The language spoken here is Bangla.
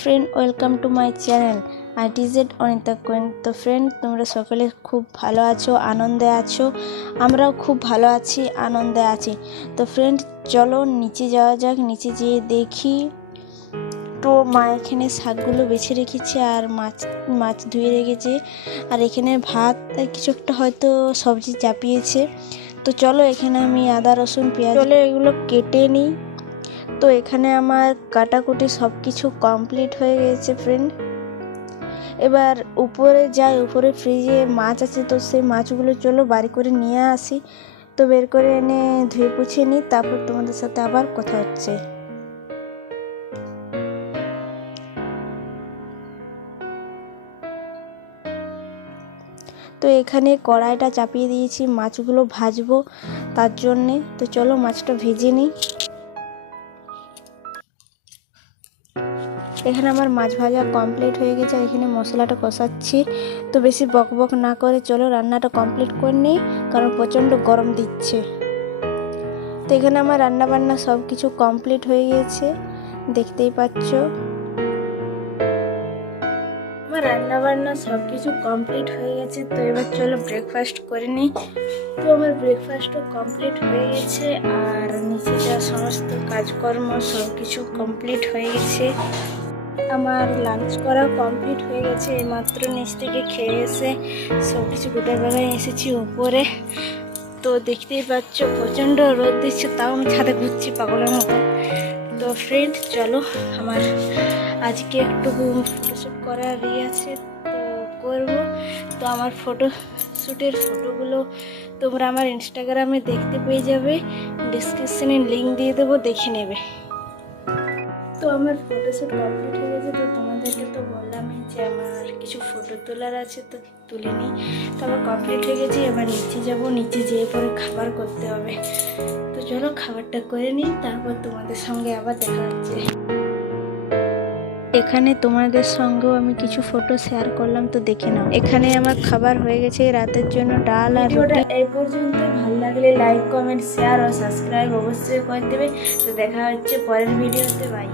Friend, welcome to my channel ITZ Anita Koyen. তো ফ্রেন্ড, তোমরা সকলে খুব ভালো আছো, আনন্দে আছো। আমরাও খুব ভালো আছি, আনন্দে আছি। তো ফ্রেন্ড, চলো নিচে যাওয়া যাক। নিচে যেয়ে দেখি তো মা এখানে শাকগুলো বেছে রেখেছে আর মাছ ধুয়ে রেখেছে, আর এখানে ভাত কিছু একটা হয়তো সবজি চাপিয়েছে। তো চলো এখানে আমি আদা রসুন পেঁয়াজ এগুলো কেটে নিই। তো এখানে আমার কাটাকুটি সব কিছু কমপ্লিট হয়ে গেছে ফ্রেন্ড। এবার উপরে যাই, উপরে ফ্রিজে মাছ আছে, তো সেই মাছগুলো চলো বাড়ি করে নিয়ে আসি। তো বের করে এনে ধুয়ে পুছে নিই, তারপর তোমাদের সাথে আবার কথা হচ্ছে। তো এখানে কড়াইটা চাপিয়ে দিয়েছি মাছগুলো ভাজবো তার জন্যে। তো চলো মাছটা ভেজে নিই। এখানে আমার মাছ ভাজা কমপ্লিট হয়ে গেছে, এখানে মশলাটা কষাচ্ছি। তো বেশি বকবক না করে চলো রান্নাটা কমপ্লিট করে নিই, কারণ প্রচণ্ড গরম দিচ্ছে। তো এখানে আমার রান্না বান্না সব কিছু কমপ্লিট হয়ে গেছে, দেখতেই পাচ্ছ। আমার রান্না বান্না সব কিছু কমপ্লিট হয়ে গেছে। তো এবার চলো ব্রেকফাস্ট করে নিই। তো আমার ব্রেকফাস্টও কমপ্লিট হয়ে গেছে, আর নিচে যা সমস্ত কাজকর্ম সব কিছু কমপ্লিট হয়ে গেছে। আমার লাঞ্চ করা কমপ্লিট হয়ে গেছে, এইমাত্র নিচ থেকে খেয়ে এসে সব কিছু গোটা বেলায় এসেছি উপরে। তো দেখতেই পাচ্ছ প্রচণ্ড রোদ দিচ্ছে, তাও আমি ছাদে ঘুরছি পাগলের মতো। তো ফ্রেন্ড, চলো আমার আজকে একটু ফটোশ্যুট করার আছে, তো করবো। তো আমার ফটোশ্যুটের ফটোগুলো তোমরা আমার ইনস্টাগ্রামে দেখতে পেয়ে যাবে, ডিসক্রিপশনে লিঙ্ক দিয়ে দেবো, দেখে নেবে। তো আমার ফটোশ্যুট কমপ্লিট হয়ে গেছে। তো তোমাদেরকে তো বললামই যে আমার কিছু ফটো তোলার আছে, তো তুলে নিই। তো আমার কমপ্লিট হয়ে গেছে, এবার নিচে যাব, নিচে যেয়ে পরে খাবার করতে হবে। তো চলো খাবারটা করে নিই, তারপর তোমাদের সঙ্গে আবার দেখা হচ্ছে। এখানে তোমাদের সঙ্গেও আমি কিছু ফটো শেয়ার করলাম, তো দেখে নাও। এখানে আমার খাবার হয়ে গেছে, রাতের জন্য ডাল আর রুটি। এই পর্যন্ত, ভালো লাগলে লাইক, কমেন্ট, শেয়ার ও সাবস্ক্রাইব অবশ্যই করে দেবে। তো দেখা হচ্ছে পরের ভিডিওতে, বাই।